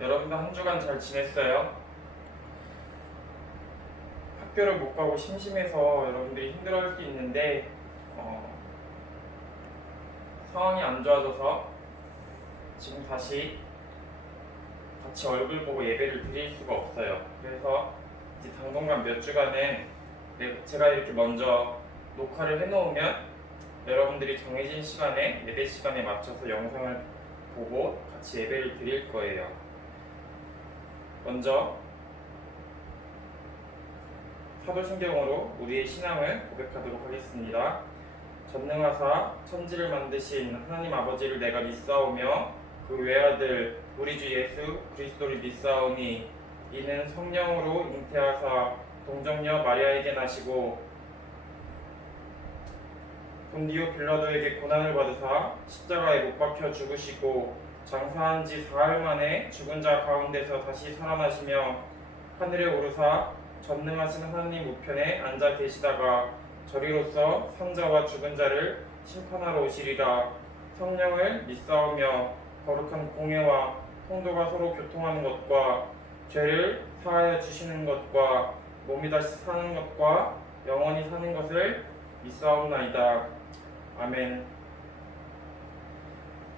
여러분도 한 주간 잘 지냈어요? 학교를 못 가고 심심해서 여러분들이 힘들어할 수 있는데 상황이 안 좋아져서 지금 다시 같이 얼굴 보고 예배를 드릴 수가 없어요. 그래서 이제 당분간 몇 주간은 제가 이렇게 먼저 녹화를 해놓으면 여러분들이 정해진 시간에 예배 시간에 맞춰서 영상을 보고 같이 예배를 드릴 거예요. 먼저 사도신경으로 우리의 신앙을 고백하도록 하겠습니다. 전능하사 천지를 만드신 하나님 아버지를 내가 믿사오며 그 외아들 우리 주 예수 그리스도를 믿사오니 이는 성령으로 잉태하사 동정녀 마리아에게 나시고 본디오 빌라도에게 고난을 받으사 십자가에 못 박혀 죽으시고 장사한 지 사흘 만에 죽은 자 가운데서 다시 살아나시며 하늘에 오르사 전능하신 하나님 우편에 앉아 계시다가 저리로서 산자와 죽은 자를 심판하러 오시리라. 성령을 믿사오며 거룩한 공예와 통도가 서로 교통하는 것과 죄를 사하여 주시는 것과 몸이 다시 사는 것과 영원히 사는 것을 믿사옵나이다. 아멘.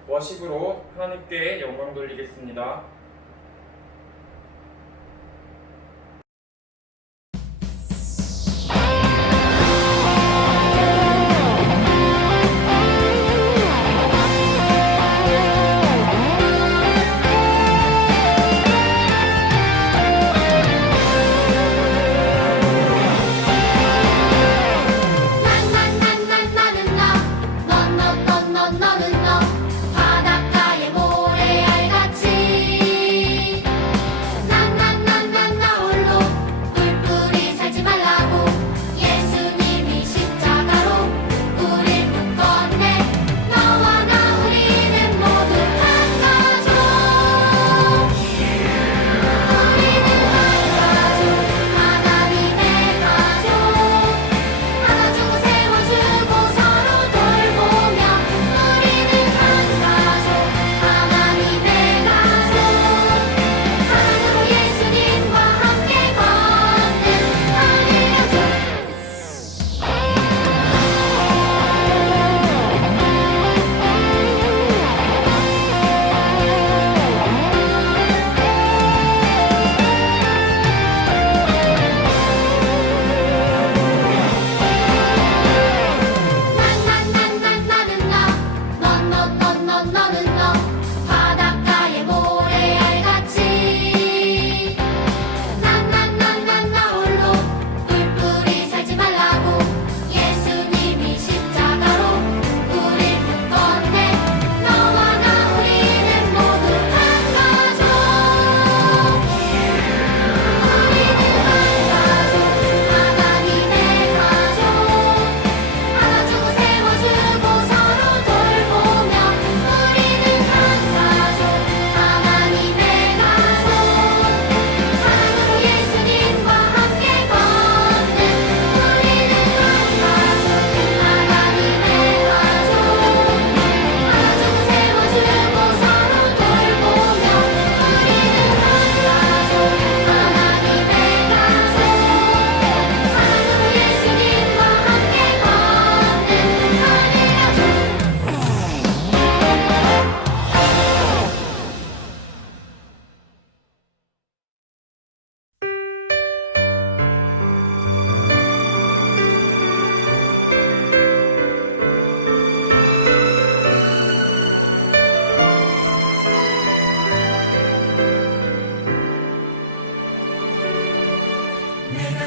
워십으로 하나님께 영광 돌리겠습니다.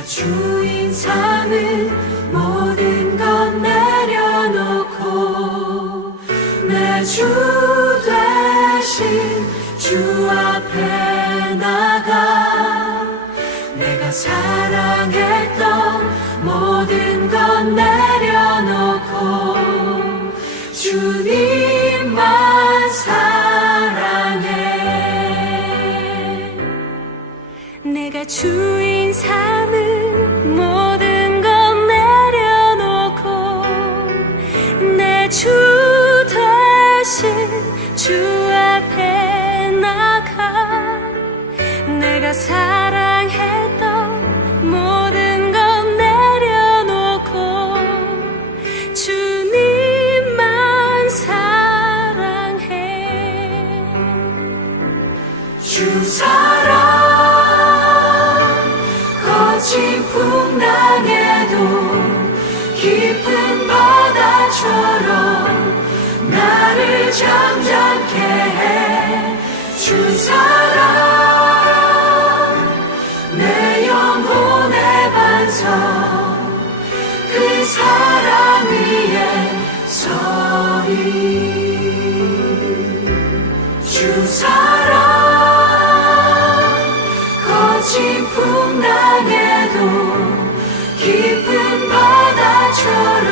주인 삼은 모든 것 내려놓고 내 주 되신 주 앞에 나가 내가 사랑했던 모든 것 내려놓고 주님만 사랑해. 내가 주인 삼은 모든 것 내려놓고 내 주 되신 주 앞에 나가 주 사랑 거친 풍랑에도 깊은 바다처럼 나를 잠잠케 해. 주 사랑 내 영혼의 반석 그 사랑 위에 서리. 주 사랑 거친 풍랑에도 깊은 바다처럼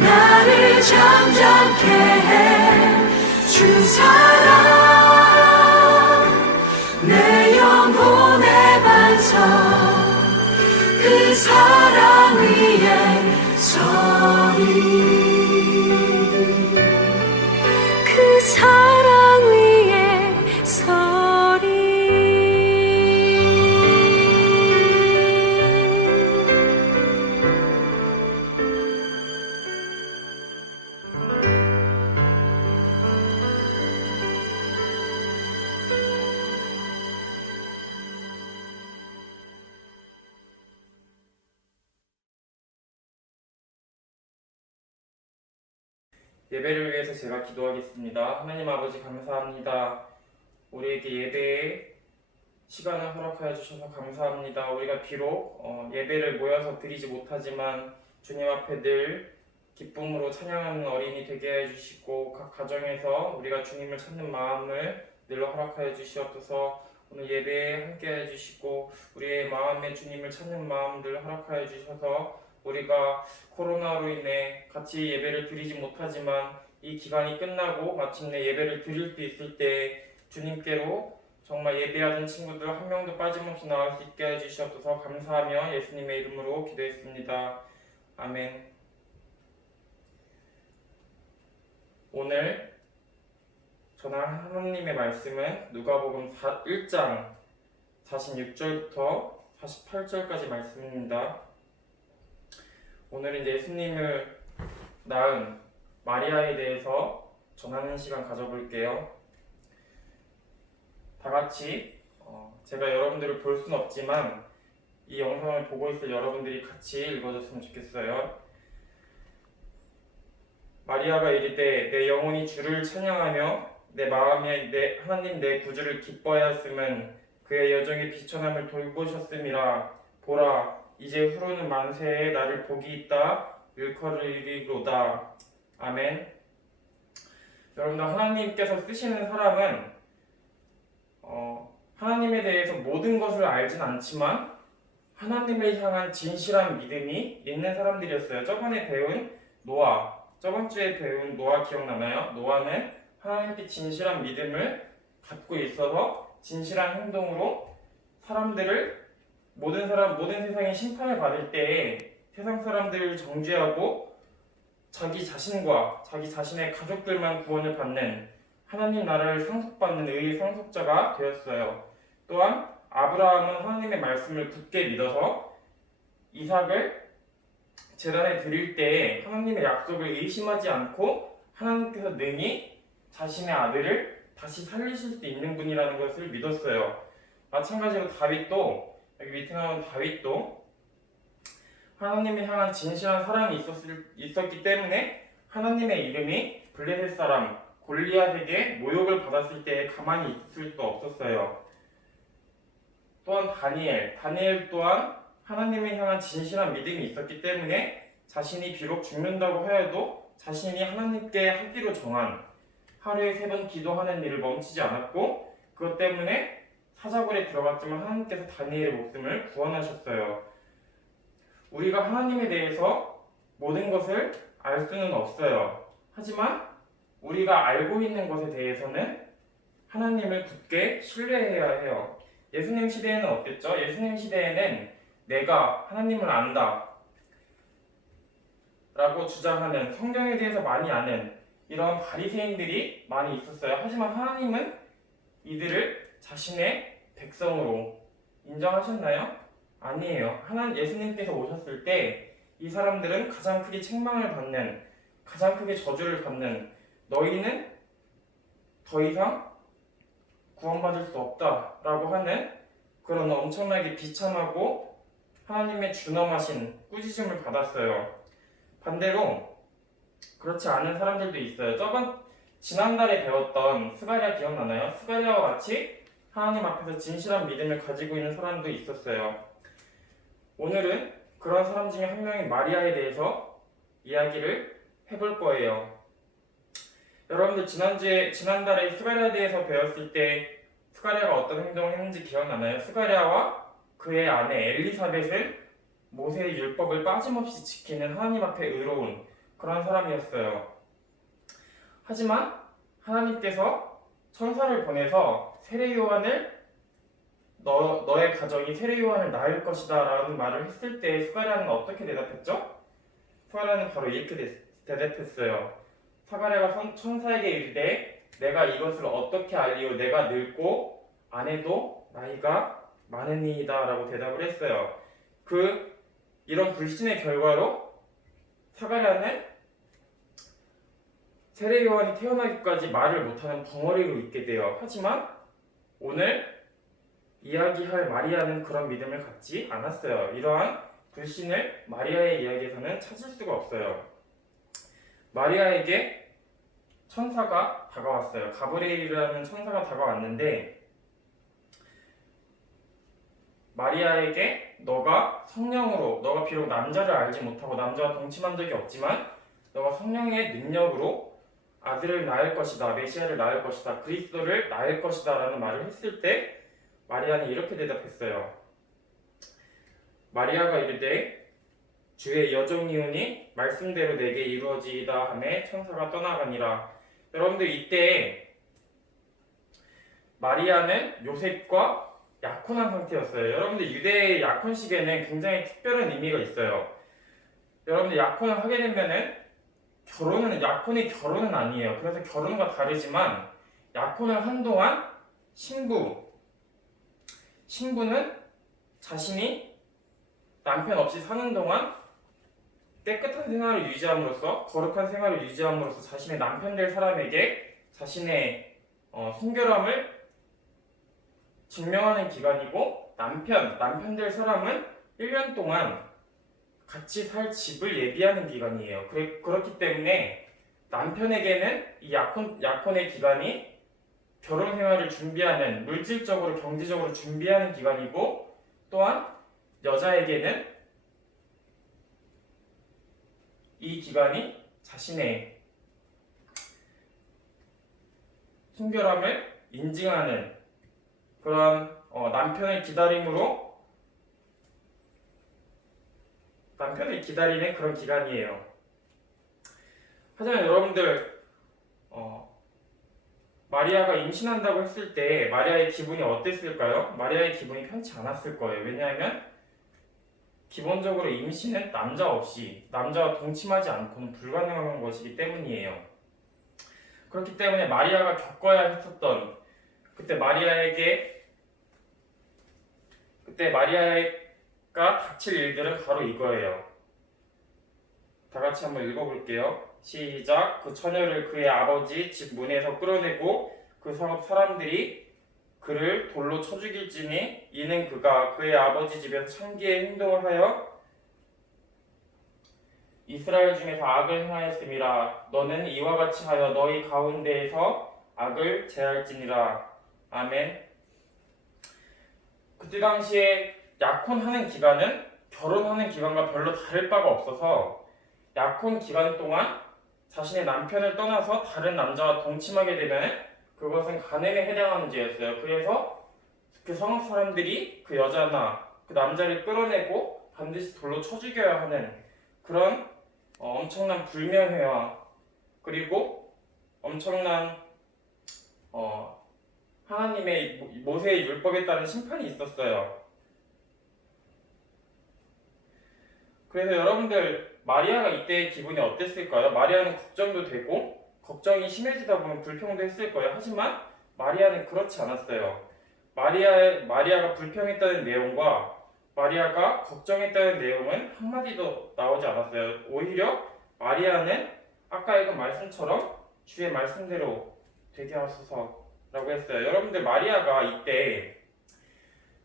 나를 잠잠케 해. 주 사랑 내 영혼의 반석 그 사랑 위에 서리. 그 사랑 위에 서리. 예배를 위해서 제가 기도하겠습니다. 하나님 아버지 감사합니다. 우리에게 예배의 시간을 허락하여 주셔서 감사합니다. 우리가 비록 예배를 모여서 드리지 못하지만 주님 앞에 늘 기쁨으로 찬양하는 어린이 되게 해 주시고 각 가정에서 우리가 주님을 찾는 마음을 늘 허락하여 주시옵소서. 오늘 예배에 함께 해 주시고 우리의 마음에 주님을 찾는 마음들 허락하여 주셔서 우리가 코로나로 인해 같이 예배를 드리지 못하지만 이 기간이 끝나고 마침내 예배를 드릴 수 있을 때 주님께로 정말 예배하던 친구들 한 명도 빠짐없이 나올 수 있게 해주시옵소서. 감사하며 예수님의 이름으로 기도했습니다. 아멘. 오늘 전할 하나님의 말씀은 누가복음 1장 46절부터 48절까지 말씀입니다. 오늘은 예수님을 낳은 마리아에 대해서 전하는 시간 가져볼게요. 다 같이 제가 여러분들을 볼 수는 없지만 이 영상을 보고 있을 여러분들이 같이 읽어줬으면 좋겠어요. 마리아가 이르되 내 영혼이 주를 찬양하며 내 마음에 내 하나님 내 구주를 기뻐하였음은 그의 여정의 비천함을 돌보셨음이라. 보라 이제 후로는 만세에 나를 복이 있다 일컬으리로다. 아멘. 여러분들 하나님께서 쓰시는 사람은 하나님에 대해서 모든 것을 알진 않지만 하나님을 향한 진실한 믿음이 있는 사람들이었어요. 저번에 배운 노아, 저번 주에 배운 노아 기억나나요? 노아는 하나님께 진실한 믿음을 갖고 있어서 진실한 행동으로 사람들을 모든 세상이 심판을 받을 때에 세상 사람들을 정죄하고 자기 자신과 자기 자신의 가족들만 구원을 받는 하나님 나라를 상속받는 의의 상속자가 되었어요. 또한 아브라함은 하나님의 말씀을 굳게 믿어서 이삭을 제단에 드릴 때에 하나님의 약속을 의심하지 않고 하나님께서 능히 자신의 아들을 다시 살리실 수 있는 분이라는 것을 믿었어요. 마찬가지로 다윗도 여기 밑에 나온 다윗도 하나님을 향한 진실한 사랑이 있었기 때문에 하나님의 이름이 블레셋 사람 골리앗에게 모욕을 받았을 때 가만히 있을 수 없었어요. 또한 다니엘 또한 하나님을 향한 진실한 믿음이 있었기 때문에 자신이 비록 죽는다고 하여도 자신이 하나님께 하기로 정한 하루에 3번 기도하는 일을 멈추지 않았고 그것 때문에 사자굴에 들어갔지만 하나님께서 다니엘의 목숨을 구원하셨어요. 우리가 하나님에 대해서 모든 것을 알 수는 없어요. 하지만 우리가 알고 있는 것에 대해서는 하나님을 굳게 신뢰해야 해요. 예수님 시대에는 어땠죠? 예수님 시대에는 내가 하나님을 안다 라고 주장하는, 성경에 대해서 많이 아는 이런 바리새인들이 많이 있었어요. 하지만 하나님은 이들을 자신의 백성으로 인정하셨나요? 아니에요. 예수님께서 오셨을 때 이 사람들은 가장 크게 책망을 받는, 가장 크게 저주를 받는, 너희는 더 이상 구원받을 수 없다라고 하는 그런 엄청나게 비참하고 하나님의 준엄하신 꾸짖음을 받았어요. 반대로 그렇지 않은 사람들도 있어요. 지난달에 배웠던 스가랴 기억나나요? 스가랴와 같이 하나님 앞에서 진실한 믿음을 가지고 있는 사람도 있었어요. 오늘은 그런 사람 중에 한 명인 마리아에 대해서 이야기를 해볼 거예요. 여러분들 지난달에 스가랴에 대해서 배웠을 때 스가랴가 어떤 행동을 했는지 기억나나요? 스가랴와 그의 아내 엘리사벳은 모세의 율법을 빠짐없이 지키는 하나님 앞에 의로운 그런 사람이었어요. 하지만 하나님께서 천사를 보내서 너의 가정이 세례 요한을 낳을 것이다 라는 말을 했을 때 스가랴는 어떻게 대답했죠? 스가랴는 바로 이렇게 대답했어요. 스가랴가 천사에게 이르되 내가 이것을 어떻게 알리오? 내가 늙고 아내도 나이가 많으니이다 라고 대답을 했어요. 이런 불신의 결과로 스가랴는 세례 요한이 태어나기까지 말을 못하는 벙어리로 있게 돼요. 하지만 오늘 이야기할 마리아는 그런 믿음을 갖지 않았어요. 이러한 불신을 마리아의 이야기에서는 찾을 수가 없어요. 마리아에게 천사가 다가왔어요. 가브리엘이라는 천사가 다가왔는데 마리아에게 너가 비록 남자를 알지 못하고 남자와 동침한 적이 없지만 너가 성령의 능력으로 아들을 낳을 것이다, 메시아를 낳을 것이다, 그리스도를 낳을 것이다 라는 말을 했을 때 마리아는 이렇게 대답했어요. 마리아가 이르되 주의 여종이오니 말씀대로 내게 이루어지이다 하매 천사가 떠나가니라. 여러분들 이때 마리아는 요셉과 약혼한 상태였어요. 여러분들 유대의 약혼식에는 굉장히 특별한 의미가 있어요. 여러분들 약혼을 하게 되면은 약혼이 결혼은 아니에요. 그래서 결혼과 다르지만 약혼을 한 동안 신부는 자신이 남편 없이 사는 동안 깨끗한 생활을 유지함으로써 거룩한 생활을 유지함으로써 자신의 남편 될 사람에게 자신의 순결함을 증명하는 기간이고 남편 될 사람은 1년 동안 같이 살 집을 예비하는 기간이에요. 그렇기 때문에 남편에게는 이 약혼의 기간이 결혼 생활을 준비하는 물질적으로 경제적으로 준비하는 기간이고 또한 여자에게는 이 기간이 자신의 순결함을 인증하는 그런 남편을 기다리는 그런 기간이에요. 하지만 여러분들 마리아가 임신한다고 했을 때 마리아의 기분이 어땠을까요? 마리아의 기분이 편치 않았을 거예요. 왜냐하면 기본적으로 임신은 남자와 동침하지 않고는 불가능한 것이기 때문이에요. 그렇기 때문에 마리아가 겪어야 했었던 그때 마리아가 닥칠 일들은 바로 이거예요. 다 같이 한번 읽어볼게요. 시작. 그 처녀를 그의 아버지 집 문에서 끌어내고 그 사람들이 그를 돌로 쳐 죽일지니 이는 그가 그의 아버지 집에서 창기의 행동을 하여 이스라엘 중에서 악을 행하였음이라. 너는 이와 같이 하여 너희 가운데에서 악을 제할지니라. 아멘. 그때 당시에 약혼하는 기간은 결혼하는 기간과 별로 다를 바가 없어서 약혼 기간 동안 자신의 남편을 떠나서 다른 남자와 동침하게 되면 그것은 간음에 해당하는 죄였어요. 그래서 그 성읍 사람들이 그 여자나 그 남자를 끌어내고 반드시 돌로 쳐 죽여야 하는 그런 엄청난 불명예와 그리고 엄청난 하나님의 모세의 율법에 따른 심판이 있었어요. 그래서 여러분들 마리아가 이때의 기분이 어땠을까요? 마리아는 걱정도 되고 걱정이 심해지다 보면 불평도 했을 거예요. 하지만 마리아는 그렇지 않았어요. 마리아가 불평했다는 내용과 마리아가 걱정했다는 내용은 한마디도 나오지 않았어요. 오히려 마리아는 아까 읽은 말씀처럼 주의 말씀대로 되게 하소서 라고 했어요. 여러분들 마리아가 이때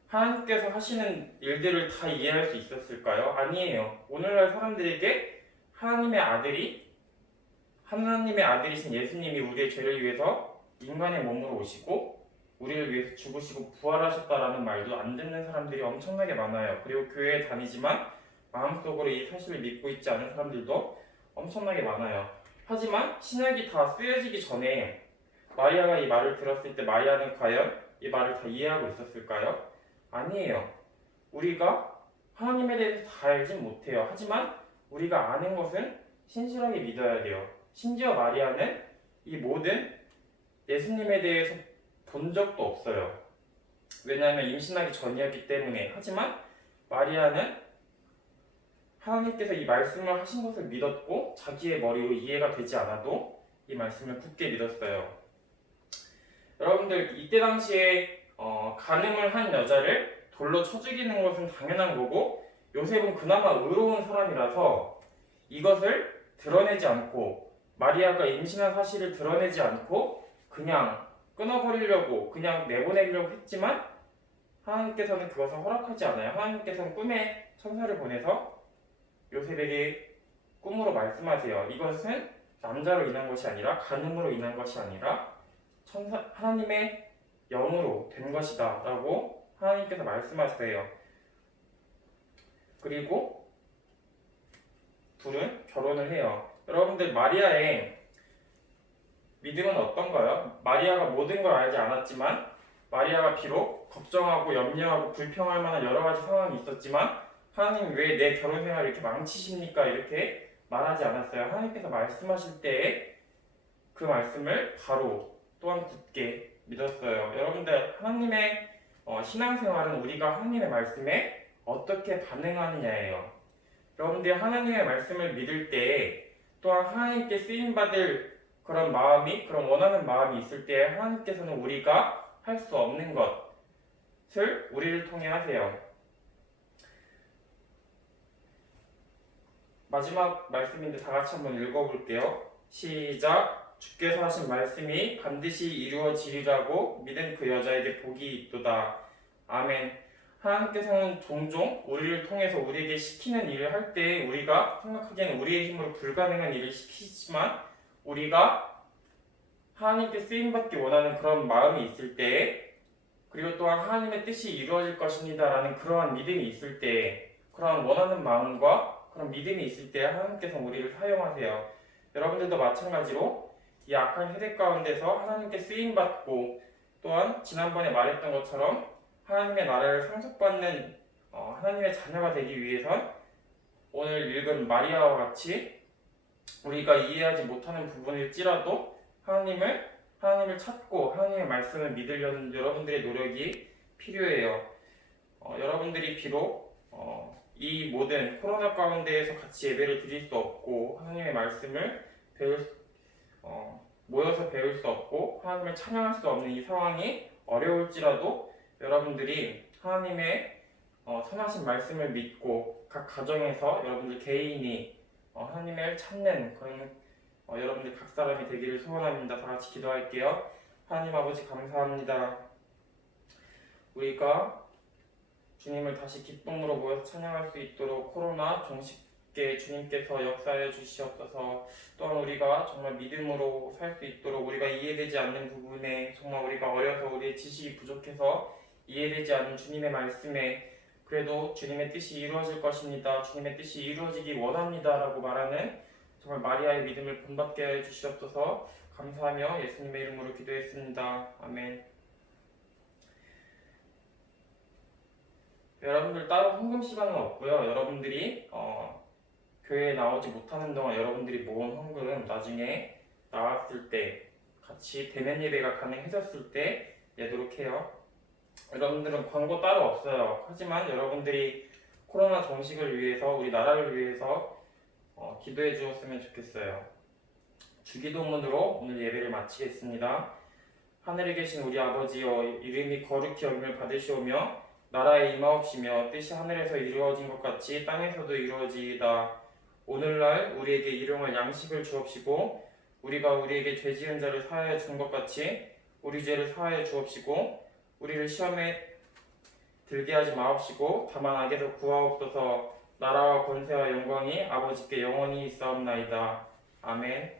하나님께서 하시는 일들을 다 이해할 수 있었을까요? 아니에요. 오늘날 사람들에게 하나님의 아들이신 예수님이 우리의 죄를 위해서 인간의 몸으로 오시고 우리를 위해서 죽으시고 부활하셨다라는 말도 안 듣는 사람들이 엄청나게 많아요. 그리고 교회에 다니지만 마음속으로 이 사실을 믿고 있지 않은 사람들도 엄청나게 많아요. 하지만 신약이 다 쓰여지기 전에 마리아가 이 말을 들었을 때 마리아는 과연 이 말을 다 이해하고 있었을까요? 아니에요. 우리가 하나님에 대해서 다 알진 못해요. 하지만 우리가 아는 것은 신실하게 믿어야 돼요. 심지어 마리아는 이 모든 예수님에 대해서 본 적도 없어요. 왜냐하면 임신하기 전이었기 때문에. 하지만 마리아는 하나님께서 이 말씀을 하신 것을 믿었고 자기의 머리로 이해가 되지 않아도 이 말씀을 굳게 믿었어요. 여러분들 이때 당시에 간음을 한 여자를 돌로 쳐 죽이는 것은 당연한 거고 요셉은 그나마 의로운 사람이라서 이것을 드러내지 않고 마리아가 임신한 사실을 드러내지 않고 그냥 끊어버리려고 그냥 내보내려고 했지만 하나님께서는 그것을 허락하지 않아요. 하나님께서는 꿈에 천사를 보내서 요셉에게 꿈으로 말씀하세요. 이것은 남자로 인한 것이 아니라 간음으로 인한 것이 아니라 하나님의 영으로 된 것이다 라고 하나님께서 말씀하세요. 그리고 둘은 결혼을 해요. 여러분들 마리아의 믿음은 어떤가요? 마리아가 모든 걸 알지 않았지만 마리아가 비록 걱정하고 염려하고 불평할 만한 여러 가지 상황이 있었지만 하나님 왜 내 결혼 생활을 이렇게 망치십니까? 이렇게 말하지 않았어요. 하나님께서 말씀하실 때에 그 말씀을 바로 또한 굳게 믿었어요. 여러분들 하나님의 신앙생활은 우리가 하나님의 말씀에 어떻게 반응하느냐예요. 여러분들 하나님의 말씀을 믿을 때 또한 하나님께 쓰임받을 그런 마음이 그런 원하는 마음이 있을 때 하나님께서는 우리가 할 수 없는 것을 우리를 통해 하세요. 마지막 말씀인데 다 같이 한번 읽어볼게요. 시작. 주께서 하신 말씀이 반드시 이루어지리라고 믿은 그 여자에게 복이 있도다. 아멘. 하나님께서는 종종 우리를 통해서 우리에게 시키는 일을 할 때 우리가 생각하기에는 우리의 힘으로 불가능한 일을 시키지만 우리가 하나님께 쓰임받기 원하는 그런 마음이 있을 때 그리고 또한 하나님의 뜻이 이루어질 것입니다 라는 그러한 믿음이 있을 때 그러한 원하는 마음과 그런 믿음이 있을 때 하나님께서 우리를 사용하세요. 여러분들도 마찬가지로 이 악한 세대 가운데서 하나님께 쓰임받고 또한 지난번에 말했던 것처럼 하나님의 나라를 상속받는 하나님의 자녀가 되기 위해선 오늘 읽은 마리아와 같이 우리가 이해하지 못하는 부분일지라도 하나님을 찾고 하나님의 말씀을 믿으려는 여러분들의 노력이 필요해요. 여러분들이 비록 이 모든 코로나 가운데에서 같이 예배를 드릴 수 없고 하나님의 말씀을 모여서 배울 수 없고 하나님을 찬양할 수 없는 이 상황이 어려울지라도 여러분들이 하나님의 선하신 말씀을 믿고 각 가정에서 여러분들 개인이 하나님을 찾는 그런 여러분들 각 사람이 되기를 소원합니다. 다 같이 기도할게요. 하나님 아버지 감사합니다. 우리가 주님을 다시 기쁨으로 모여서 찬양할 수 있도록 코로나 종식게 주님께서 역사해 주시옵소서. 또한 우리가 정말 믿음으로 살 수 있도록 우리가 이해되지 않는 부분에 정말 우리가 어려서 우리의 지식이 부족해서 이해되지 않는 주님의 말씀에 그래도 주님의 뜻이 이루어질 것입니다. 주님의 뜻이 이루어지기 원합니다 라고 말하는 정말 마리아의 믿음을 본받게 해 주시옵소서. 감사하며 예수님의 이름으로 기도했습니다. 아멘. 여러분들 따로 헌금 시간은 없고요. 여러분들이 교회에 나오지 못하는 동안 여러분들이 모은 헌금 나중에 나왔을 때 같이 대면 예배가 가능해졌을 때 내도록 해요. 여러분들은 광고 따로 없어요. 하지만 여러분들이 코로나 종식을 위해서 우리 나라를 위해서 기도해 주었으면 좋겠어요. 주기도문으로 오늘 예배를 마치겠습니다. 하늘에 계신 우리 아버지여 이름이 거룩히 여김을 받으시오며 나라에 임하옵시며 뜻이 하늘에서 이루어진 것 같이 땅에서도 이루어지이다. 오늘날 우리에게 일용할 양식을 주옵시고 우리가 우리에게 죄 지은 자를 사하여 준 것 같이 우리 죄를 사하여 주옵시고 우리를 시험에 들게 하지 마옵시고 다만 악에서 구하옵소서. 나라와 권세와 영광이 아버지께 영원히 있사옵나이다. 아멘.